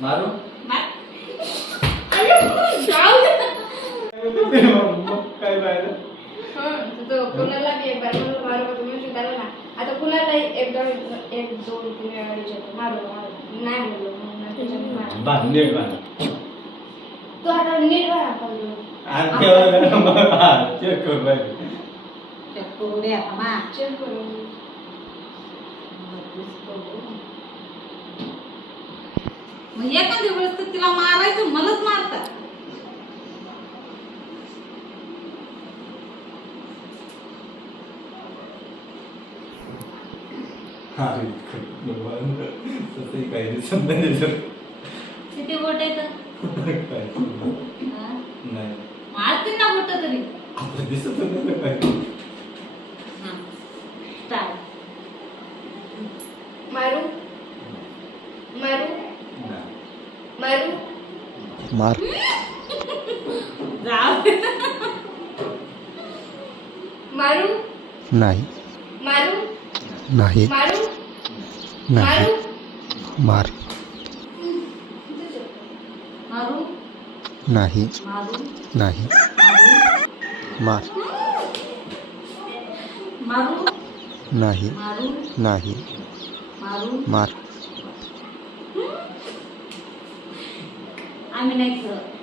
मारू काय पाहिलं कुणाला एक बार मारू तुम्ही सुद्धा ना आता कुणाला एक दोन तुम्ही मारू नाही म्हणलो नीट बांध तू आता नीट भरा पडलो चेक करू पाहिजे चेक करू दे आता मा चेक करू मग एखाद्या वेळेस तर तिला मारायचं मलाच मारतात तसंही काही दिसत नाही किती बोट येत नाही मारतील ना बोट तरी आता दिसत नाही काय स्टार्ट मारू मारू मारू मार जाऊ मारू नाही मारू नाही मारू नाही मार मारू नाही मारू नाही मार मारू नाही मारू नाही मारू मार आम्ही नाही खेळत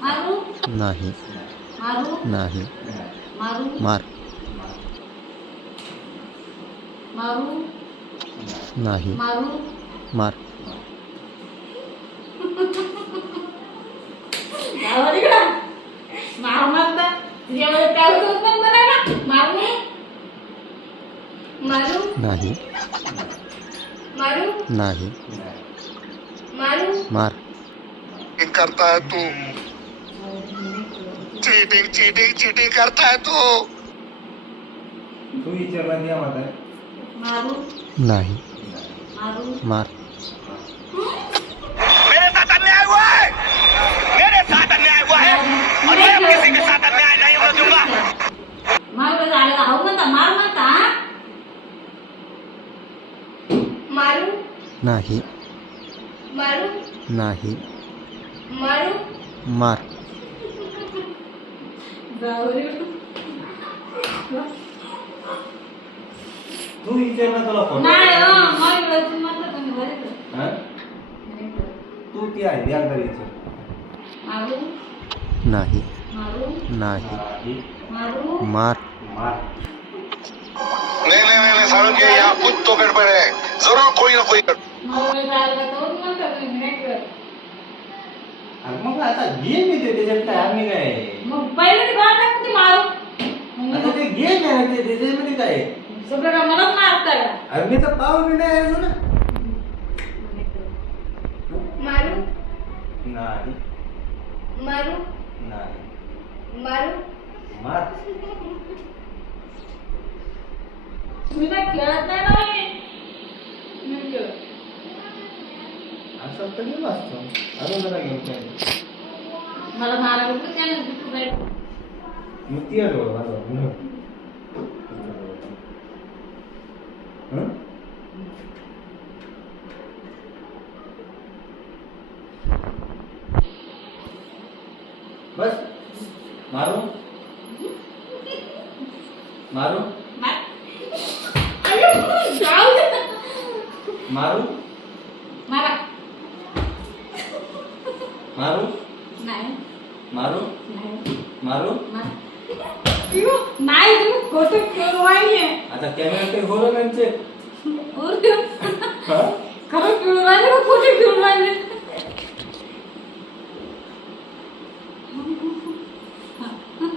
मारू नाही मारू नाही मारू मार मारू नाही मारू मार जाऊ तिकडं मार मारता तुझ्यामध्ये काय होत नाही बनायला मारू मारू नाही मारू नाही मारू मार करता है तू चीटिंग चीटिंग चीटिंग करता है तू तू विचारला नाही आम्हाला मारू नाही मारू मार मेरे साथ अन्याय हुआ है मेरे साथ अन्याय हुआ है और मैं किसी के साथ अन्याय नहीं होने दूंगा मारू झालं हो म्हणता मार म्हणता मारू नाही मारू नाही मारू मार जाऊ रे तू विचारला तुला फोन नाही मारू तू म्हणता तुम्ही बरे तू ती आहे द्या घरी मारू नाही मारू नाही मारू मार मार नहीं नहीं नहीं सारुण के यहाँ कुछ तो गड़बड़ है जरूर कोई ना कोई मारू झालं तर म्हणता तुम्ही नाही करत मग आता गेम येते त्याच्यात काय आम्ही काय मग पहिले ते गाड नाही ते मारू आता ते गेम आहे ना ते त्याच्यामध्ये काय आहे? सगळं का मलाच मारताय अरे मी तर पाव बी नाही आलो ना मारू नाही मारू नाही मारू मार तुम्ही काय खेळत नाही ना मी खेळत असं तर गेम असतो अजून जरा गेम काय मला मारायला पण काय नाही तू काय मग ती आहे बरोबर बस मारू मारू मारू मारा मारू नाही मारू नाही मारू नाही तू खोटं खेळवायने आता कॅमेरा ते होलं त्यांचे खरं खेळून राहिले का खोटे खेळून राहिले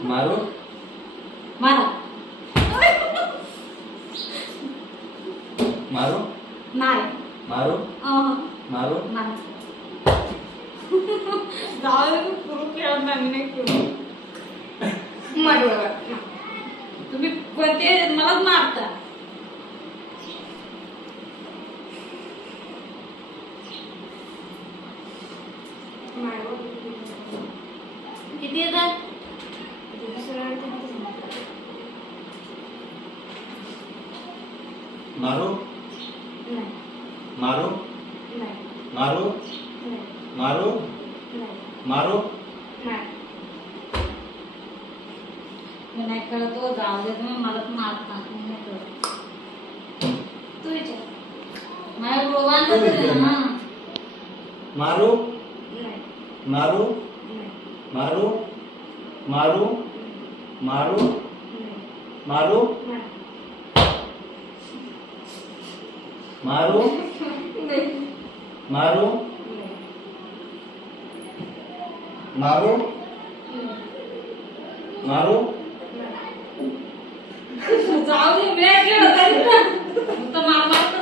मारू मारा मारू नाही मारू मारू नाही जाऊ पुरू खेळत नाही नाही खेळू मारू तुम्ही कोणते मलाच मारता किती येतात मारू नाही मारू नाही मारू नाही मारू नाही मारू नाही मी नाही कळत हो, जाऊ दे तुम्ही, मला पण मारता मी नाही कळत. तू विचार माझ्या वांदच आहे ना. मारू नाही मारू नाही मारू मारू मारू नाही मारू नाही मारू मारू मारू मारू जाऊ दे, मी नाही खेळत आहे ना. नुसतं मारत